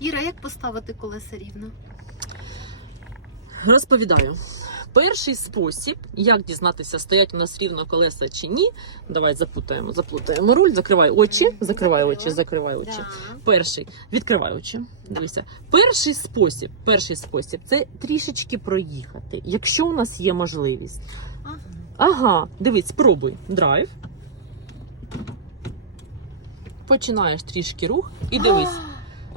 Іра, як поставити колеса рівно? Розповідаю. Перший спосіб, як дізнатися, стоять у нас рівно колеса чи ні. Давай заплутаємо, заплутаємо руль, закривай очі, закривай очі, закривай очі. Да. Перший відкривай очі. Дивися, перший спосіб, перший спосіб це трішечки проїхати, якщо у нас є можливість. Ага. Ага, дивись, спробуй. Драйв. Починаєш трішки рух і дивись.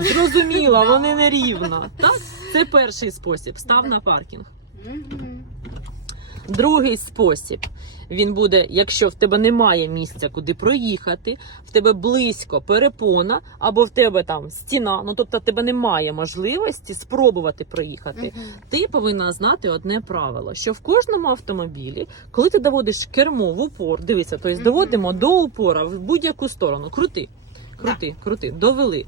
Зрозуміла, вони не рівно. Так? Це перший спосіб. Став на паркінг. Другий спосіб. Він буде, якщо в тебе немає місця, куди проїхати, в тебе близько перепона, або в тебе там стіна, ну тобто в тебе немає можливості спробувати проїхати. Мгм. Ти повинна знати одне правило: що в кожному автомобілі, коли ти доводиш кермо в упор, дивися, тобто Мгм. доводимо до упора в будь-яку сторону. Крути, крути, крути, довели.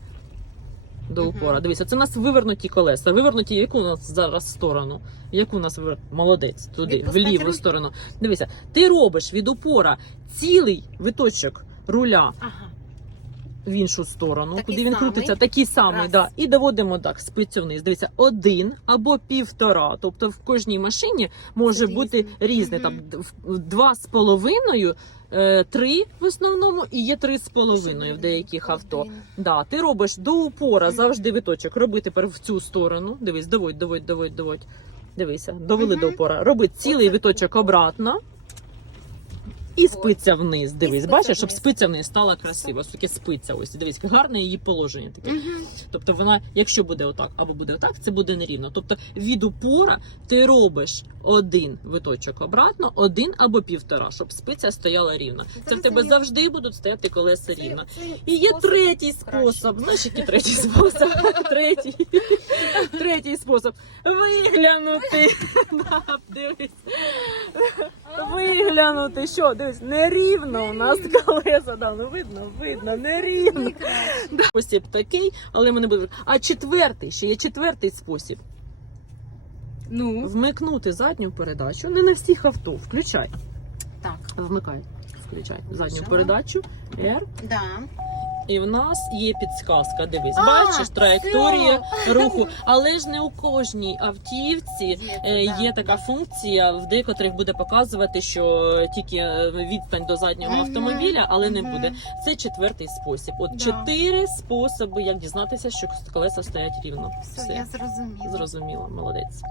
До упора. Дивися, це у нас вивернуті колеса. Вивернуті, яку у нас зараз сторону? Яку у нас вивер... молодець туди, в ліву сторону. Дивися, ти робиш від упора цілий виточок руля Ага. В іншу сторону, Такий куди він самий. крутиться, такий самий, Раз. да, і доводимо так, спицю вниз. Дивіться, один або півтора. Тобто в кожній машині може Це бути різне. різне. Мгм. Там в- два з половиною, е, три в основному, і є три з половиною в деяких авто. Да, ти робиш до упора завжди виточок. Роби тепер в цю сторону. Дивись, доводь, доводь, доводь, доводь. Дивися, довели Мгм. до упора. Роби цілий Оце виточок обратно. І спиця вниз. Дивись, бачиш, щоб спиця вниз стала красиво. Ось таке спиця. Ось дивись, гарне її положення таке. Мгм. Тобто вона, якщо буде отак або буде отак, це буде нерівно. Тобто від упора ти робиш один виточок обратно, один або півтора, щоб спиця стояла рівно. Це в тебе завжди будуть стояти колеса рівно. І є третій спосіб. Знаєш, який третій спосіб? Третій. Третій спосіб. Виглянути. Дивись. Виглянути. Що? Дивись, нерівно у нас колеса. Да, ну видно, видно, нерівно. Найкраще. Спосіб такий, але ми не будемо. А четвертий, ще є четвертий спосіб. Ну, Вмикнути задню передачу. Не на всіх авто. Включай. так. Вмикай. Включай задню передачу. R. Да. І в нас є підсказка. Дивись, А, бачиш траєкторія руху. Але ж не у кожній автівці Є, е, є така функція, в декотрих буде показувати, що тільки е, відстань до заднього автомобіля, але не буде. Це четвертий спосіб. От Да. чотири способи, як дізнатися, що колеса стоять рівно. Все, я зрозуміла. зрозуміло, молодець.